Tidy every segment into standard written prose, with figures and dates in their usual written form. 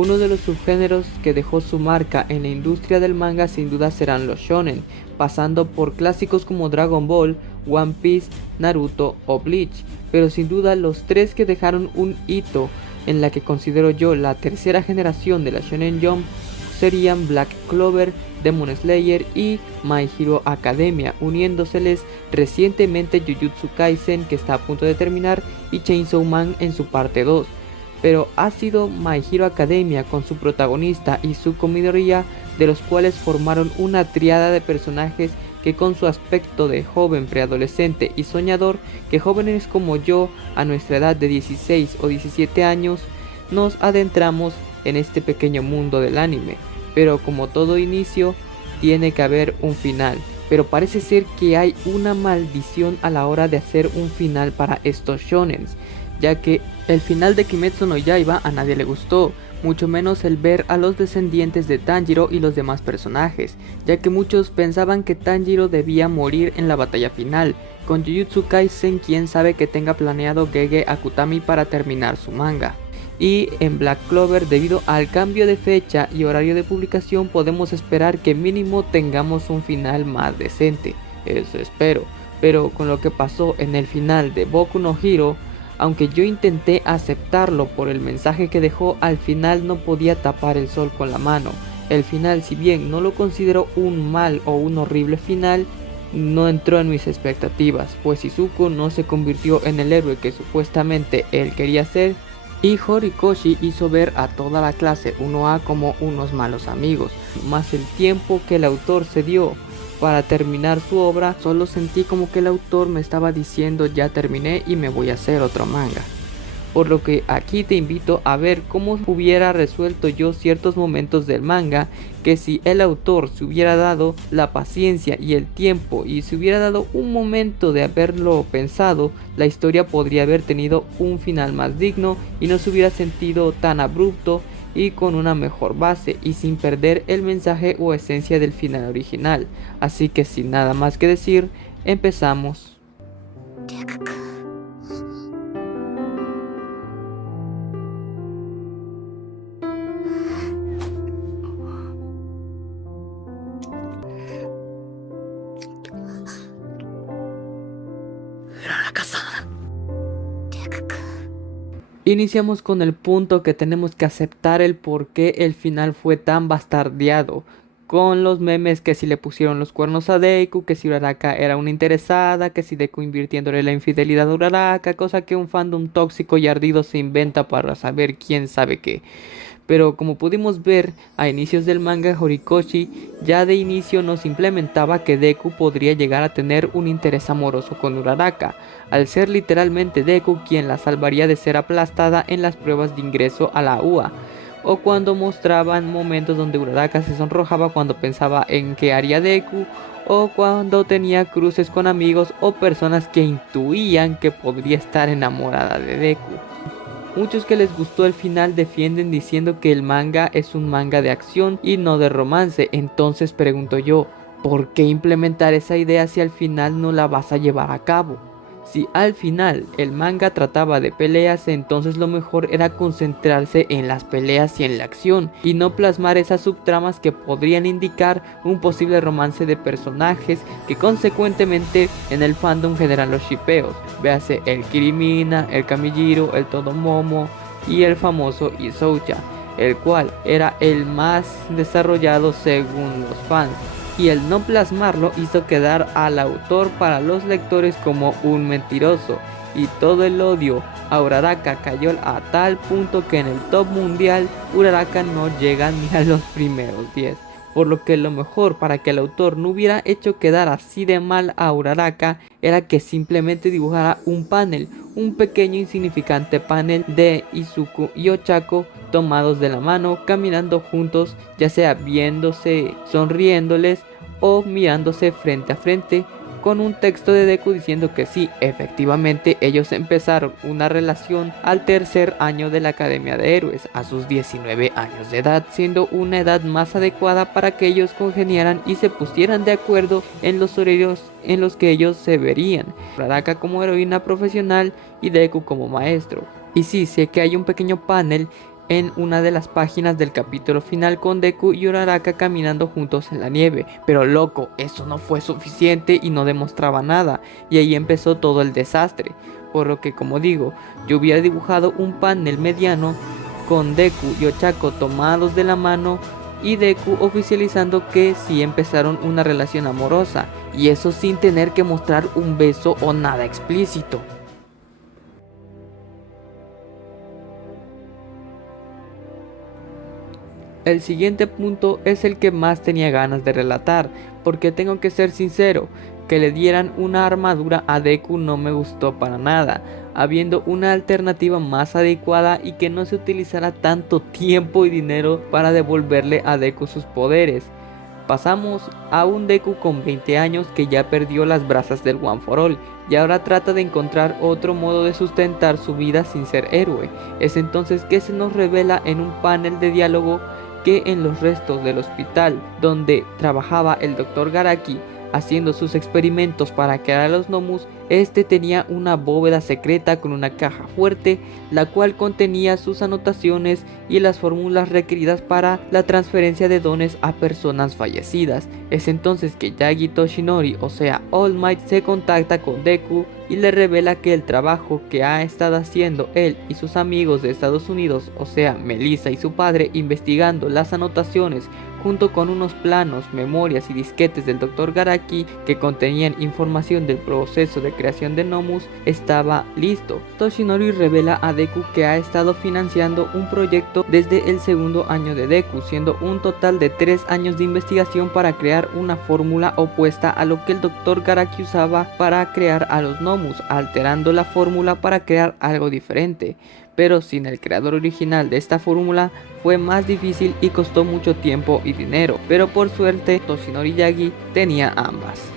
Uno de los subgéneros que dejó su marca en la industria del manga sin duda serán los shonen, pasando por clásicos como Dragon Ball, One Piece, Naruto o Bleach, pero sin duda los tres que dejaron un hito en la que considero yo la tercera generación de la Shonen Jump serían Black Clover, Demon Slayer y My Hero Academia, uniéndoseles recientemente Jujutsu Kaisen, que está a punto de terminar, y Chainsaw Man en su parte 2. Pero ha sido My Hero Academia con su protagonista y su comisaría, de los cuales formaron una triada de personajes que, con su aspecto de joven preadolescente y soñador, que jóvenes como yo a nuestra edad de 16 o 17 años nos adentramos en este pequeño mundo del anime. Pero como todo inicio, tiene que haber un final. Pero parece ser que hay una maldición a la hora de hacer un final para estos shonens, ya que el final de Kimetsu no Yaiba a nadie le gustó, mucho menos el ver a los descendientes de Tanjiro y los demás personajes, ya que muchos pensaban que Tanjiro debía morir en la batalla final. Con Jujutsu Kaisen, quién sabe que tenga planeado Gege Akutami para terminar su manga. Y en Black Clover, debido al cambio de fecha y horario de publicación, podemos esperar que mínimo tengamos un final más decente, eso espero. Pero con lo que pasó en el final de Boku no Hero, aunque yo intenté aceptarlo por el mensaje que dejó, al final no podía tapar el sol con la mano. El final, si bien no lo considero un mal o un horrible final, no entró en mis expectativas, pues Izuku no se convirtió en el héroe que supuestamente él quería ser, y Horikoshi hizo ver a toda la clase 1A como unos malos amigos. Más el tiempo que el autor se dio para terminar su obra, solo sentí como que el autor me estaba diciendo: ya terminé y me voy a hacer otro manga. Por lo que aquí te invito a ver cómo hubiera resuelto yo ciertos momentos del manga, que si el autor se hubiera dado la paciencia y el tiempo y se hubiera dado un momento de haberlo pensado, la historia podría haber tenido un final más digno y no se hubiera sentido tan abrupto y con una mejor base y sin perder el mensaje o esencia del final original. Así que sin nada más que decir, empezamos. Iniciamos con el punto que tenemos que aceptar el por qué el final fue tan bastardeado, con los memes que si le pusieron los cuernos a Deku, que si Uraraka era una interesada, que si Deku invirtiéndole la infidelidad a Uraraka, cosa que un fandom tóxico y ardido se inventa para saber quién sabe qué. Pero como pudimos ver a inicios del manga, Horikoshi ya de inicio nos implementaba que Deku podría llegar a tener un interés amoroso con Uraraka, al ser literalmente Deku quien la salvaría de ser aplastada en las pruebas de ingreso a la UA, o cuando mostraban momentos donde Uraraka se sonrojaba cuando pensaba en qué haría Deku, o cuando tenía cruces con amigos o personas que intuían que podría estar enamorada de Deku. Muchos que les gustó el final defienden diciendo que el manga es un manga de acción y no de romance. Entonces pregunto yo, ¿por qué implementar esa idea si al final no la vas a llevar a cabo? Si al final el manga trataba de peleas, entonces lo mejor era concentrarse en las peleas y en la acción, y no plasmar esas subtramas que podrían indicar un posible romance de personajes que consecuentemente en el fandom generan los shippeos. Véase el Kirimina, el Kamijiro, el Todomomo y el famoso Isoucha, el cual era el más desarrollado según los fans, y el no plasmarlo hizo quedar al autor para los lectores como un mentiroso, y todo el odio a Uraraka cayó a tal punto que en el top mundial Uraraka no llega ni a los primeros 10. Por lo que lo mejor para que el autor no hubiera hecho quedar así de mal a Uraraka era que simplemente dibujara un panel, un pequeño insignificante panel de Izuku y Ochako tomados de la mano, caminando juntos, ya sea viéndose, sonriéndoles o mirándose frente a frente, con un texto de Deku diciendo que sí, efectivamente ellos empezaron una relación al tercer año de la Academia de Héroes, a sus 19 años de edad, siendo una edad más adecuada para que ellos congeniaran y se pusieran de acuerdo en los horarios en los que ellos se verían, Uraraka como heroína profesional y Deku como maestro. Y sí, sé que hay un pequeño panel en una de las páginas del capítulo final con Deku y Uraraka caminando juntos en la nieve. Pero loco, eso no fue suficiente y no demostraba nada, y ahí empezó todo el desastre. Por lo que, como digo, yo hubiera dibujado un panel mediano con Deku y Ochako tomados de la mano y Deku oficializando que sí empezaron una relación amorosa, y eso sin tener que mostrar un beso o nada explícito. El siguiente punto es el que más tenía ganas de relatar, porque tengo que ser sincero, que le dieran una armadura a Deku no me gustó para nada, habiendo una alternativa más adecuada y que no se utilizara tanto tiempo y dinero para devolverle a Deku sus poderes. Pasamos a un Deku con 20 años que ya perdió las brasas del One for All y ahora trata de encontrar otro modo de sustentar su vida sin ser héroe. Es entonces que se nos revela en un panel de diálogo que en los restos del hospital donde trabajaba el Dr. Garaki haciendo sus experimentos para crear a los Nomus, este tenía una bóveda secreta con una caja fuerte, la cual contenía sus anotaciones y las fórmulas requeridas para la transferencia de dones a personas fallecidas. Es entonces que Yagi Toshinori, o sea All Might, se contacta con Deku y le revela que el trabajo que ha estado haciendo él y sus amigos de Estados Unidos, o sea Melissa y su padre, investigando las anotaciones junto con unos planos, memorias y disquetes del Dr. Garaki que contenían información del proceso de creación de Nomus, estaba listo. Toshinori revela a Deku que ha estado financiando un proyecto desde el segundo año de Deku, siendo un total de 3 años de investigación para crear una fórmula opuesta a lo que el Dr. Garaki usaba para crear a los Nomus, alterando la fórmula para crear algo diferente. Pero sin el creador original de esta fórmula fue más difícil y costó mucho tiempo y dinero, pero por suerte Toshinori Yagi tenía ambas.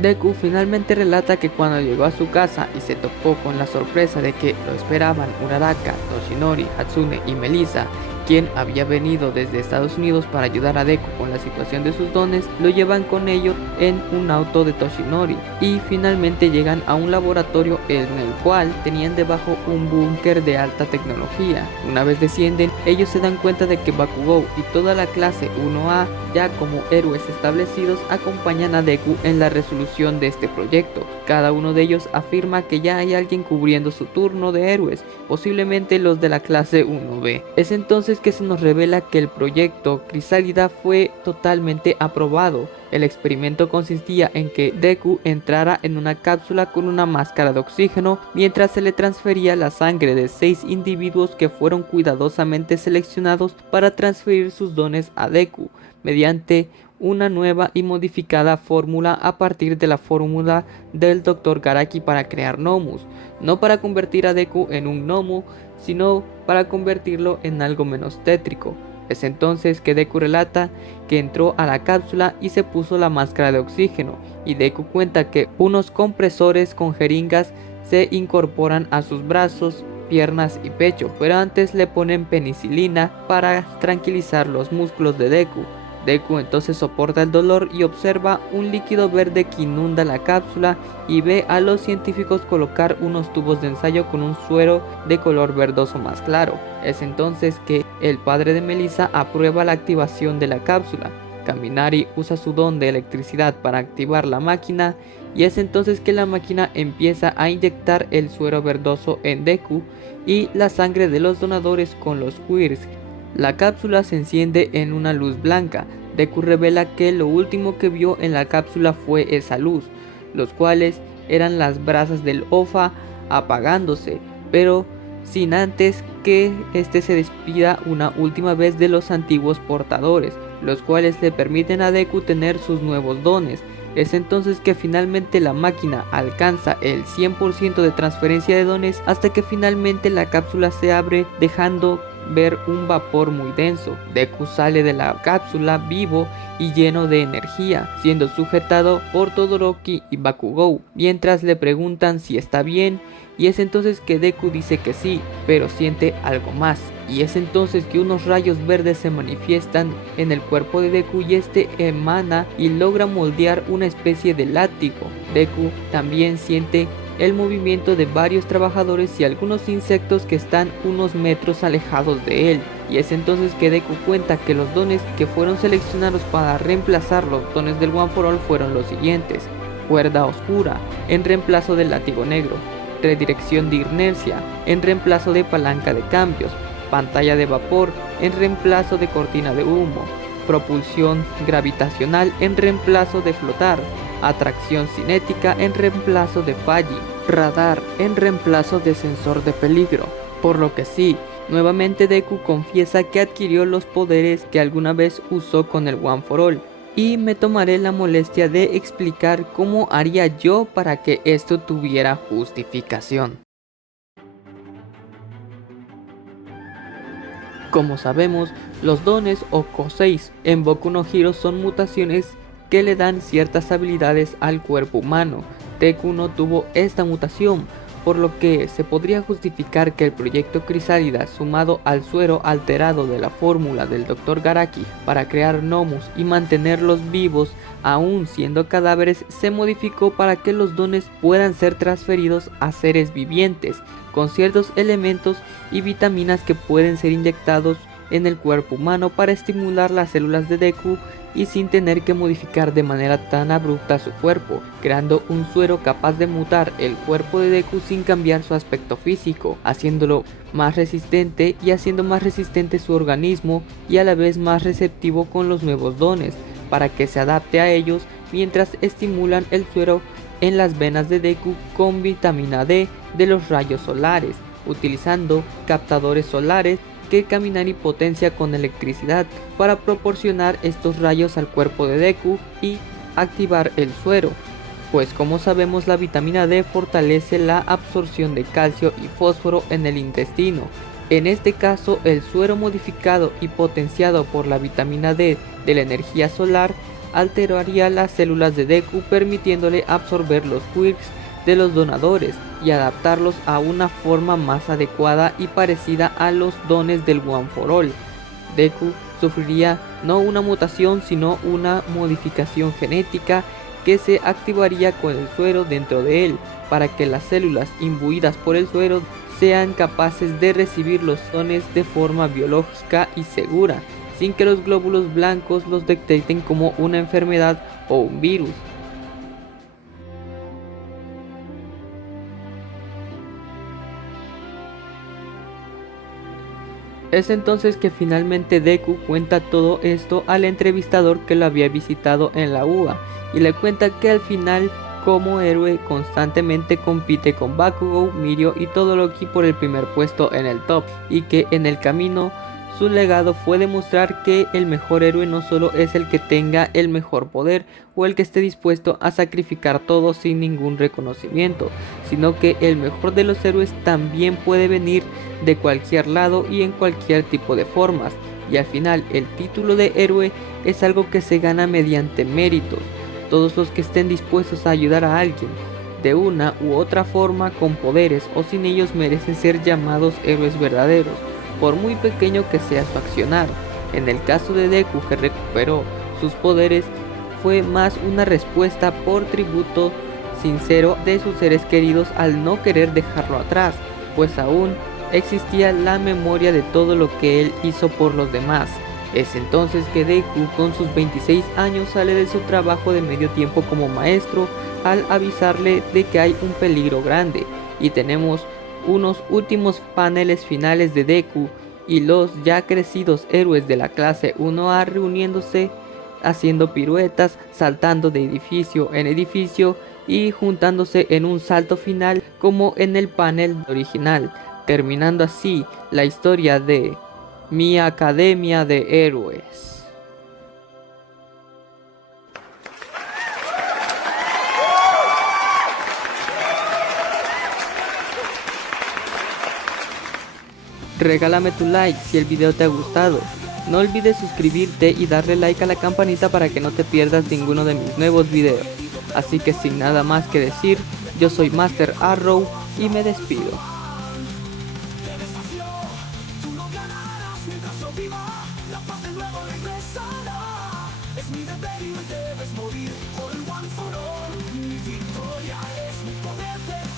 Deku finalmente relata que cuando llegó a su casa y se topó con la sorpresa de que lo esperaban Uraraka, Toshinori, Hatsune y Melissa, quien había venido desde Estados Unidos para ayudar a Deku con la situación de sus dones, lo llevan con ellos en un auto de Toshinori y finalmente llegan a un laboratorio en el cual tenían debajo un búnker de alta tecnología. Una vez descienden, ellos se dan cuenta de que Bakugou y toda la clase 1A, ya como héroes establecidos, acompañan a Deku en la resolución de este proyecto. Cada uno de ellos afirma que ya hay alguien cubriendo su turno de héroes, posiblemente los de la clase 1B. Es entonces que se nos revela que el proyecto Crisálida fue totalmente aprobado. El experimento consistía en que Deku entrara en una cápsula con una máscara de oxígeno mientras se le transfería la sangre de 6 individuos que fueron cuidadosamente seleccionados para transferir sus dones a Deku mediante una nueva y modificada fórmula a partir de la fórmula del Dr. Garaki para crear Nomus, no para convertir a Deku en un Nomu, sino para convertirlo en algo menos tétrico. Es entonces que Deku relata que entró a la cápsula y se puso la máscara de oxígeno, y Deku cuenta que unos compresores con jeringas se incorporan a sus brazos, piernas y pecho, pero antes le ponen penicilina para tranquilizar los músculos de Deku. Deku entonces soporta el dolor y observa un líquido verde que inunda la cápsula y ve a los científicos colocar unos tubos de ensayo con un suero de color verdoso más claro. Es entonces que el padre de Melissa aprueba la activación de la cápsula. Kaminari usa su don de electricidad para activar la máquina y es entonces que la máquina empieza a inyectar el suero verdoso en Deku y la sangre de los donadores con los queers. La cápsula se enciende en una luz blanca. Deku revela que lo último que vio en la cápsula fue esa luz, los cuales eran las brasas del Ofa apagándose, pero sin antes que este se despida una última vez de los antiguos portadores, los cuales le permiten a Deku tener sus nuevos dones. Es entonces que finalmente la máquina alcanza el 100% de transferencia de dones hasta que finalmente la cápsula se abre dejando ver un vapor muy denso. Deku sale de la cápsula vivo y lleno de energía, siendo sujetado por Todoroki y Bakugou, mientras le preguntan si está bien, y es entonces que Deku dice que sí, pero siente algo más, y es entonces que unos rayos verdes se manifiestan en el cuerpo de Deku y este emana y logra moldear una especie de látigo. Deku también siente el movimiento de varios trabajadores y algunos insectos que están unos metros alejados de él, y es entonces que Deku cuenta que los dones que fueron seleccionados para reemplazar los dones del One for All fueron los siguientes: cuerda oscura en reemplazo del látigo negro, redirección de inercia en reemplazo de palanca de cambios, pantalla de vapor en reemplazo de cortina de humo, propulsión gravitacional en reemplazo de flotar, atracción cinética en reemplazo de falli, radar en reemplazo de sensor de peligro. Por lo que sí, nuevamente Deku confiesa que adquirió los poderes que alguna vez usó con el One for All, y me tomaré la molestia de explicar cómo haría yo para que esto tuviera justificación. Como sabemos, los dones o Koseis en Boku no Hero son mutaciones que le dan ciertas habilidades al cuerpo humano. Deku no tuvo esta mutación, por lo que se podría justificar que el proyecto Crisálida, sumado al suero alterado de la fórmula del Dr. Garaki para crear gnomos y mantenerlos vivos aún siendo cadáveres, se modificó para que los dones puedan ser transferidos a seres vivientes con ciertos elementos y vitaminas que pueden ser inyectados en el cuerpo humano para estimular las células de Deku y sin tener que modificar de manera tan abrupta su cuerpo, creando un suero capaz de mutar el cuerpo de Deku sin cambiar su aspecto físico, haciéndolo más resistente y haciendo más resistente su organismo y a la vez más receptivo con los nuevos dones, para que se adapte a ellos mientras estimulan el suero en las venas de Deku con vitamina D de los rayos solares, utilizando captadores solares que caminan y potencia con electricidad para proporcionar estos rayos al cuerpo de Deku y activar el suero, pues como sabemos la vitamina D fortalece la absorción de calcio y fósforo en el intestino. En este caso el suero modificado y potenciado por la vitamina D de la energía solar alteraría las células de Deku permitiéndole absorber los quirks de los donadores y adaptarlos a una forma más adecuada y parecida a los dones del One for All. Deku sufriría no una mutación sino una modificación genética que se activaría con el suero dentro de él para que las células imbuidas por el suero sean capaces de recibir los dones de forma biológica y segura, sin que los glóbulos blancos los detecten como una enfermedad o un virus. Es entonces que finalmente Deku cuenta todo esto al entrevistador que lo había visitado en la UA y le cuenta que al final como héroe constantemente compite con Bakugou, Mirio y Todoroki por el primer puesto en el top, y que en el camino su legado fue demostrar que el mejor héroe no solo es el que tenga el mejor poder o el que esté dispuesto a sacrificar todo sin ningún reconocimiento, sino que el mejor de los héroes también puede venir de cualquier lado y en cualquier tipo de formas, y al final el título de héroe es algo que se gana mediante méritos. Todos los que estén dispuestos a ayudar a alguien de una u otra forma con poderes o sin ellos merecen ser llamados héroes verdaderos, por muy pequeño que sea su accionar. En el caso de Deku, que recuperó sus poderes, fue más una respuesta por tributo sincero de sus seres queridos al no querer dejarlo atrás, pues aún existía la memoria de todo lo que él hizo por los demás. Es entonces que Deku con sus 26 años sale de su trabajo de medio tiempo como maestro al avisarle de que hay un peligro grande, y tenemos unos últimos paneles finales de Deku y los ya crecidos héroes de la clase 1A reuniéndose, haciendo piruetas, saltando de edificio en edificio y juntándose en un salto final como en el panel original, terminando así la historia de Mi Academia de Héroes. Regálame tu like si el video te ha gustado. No olvides suscribirte y darle like a la campanita para que no te pierdas ninguno de mis nuevos videos. Así que sin nada más que decir, yo soy Master Arrow y me despido. Es mi deber y debes morir por el one for all. Mi victoria es mi poder de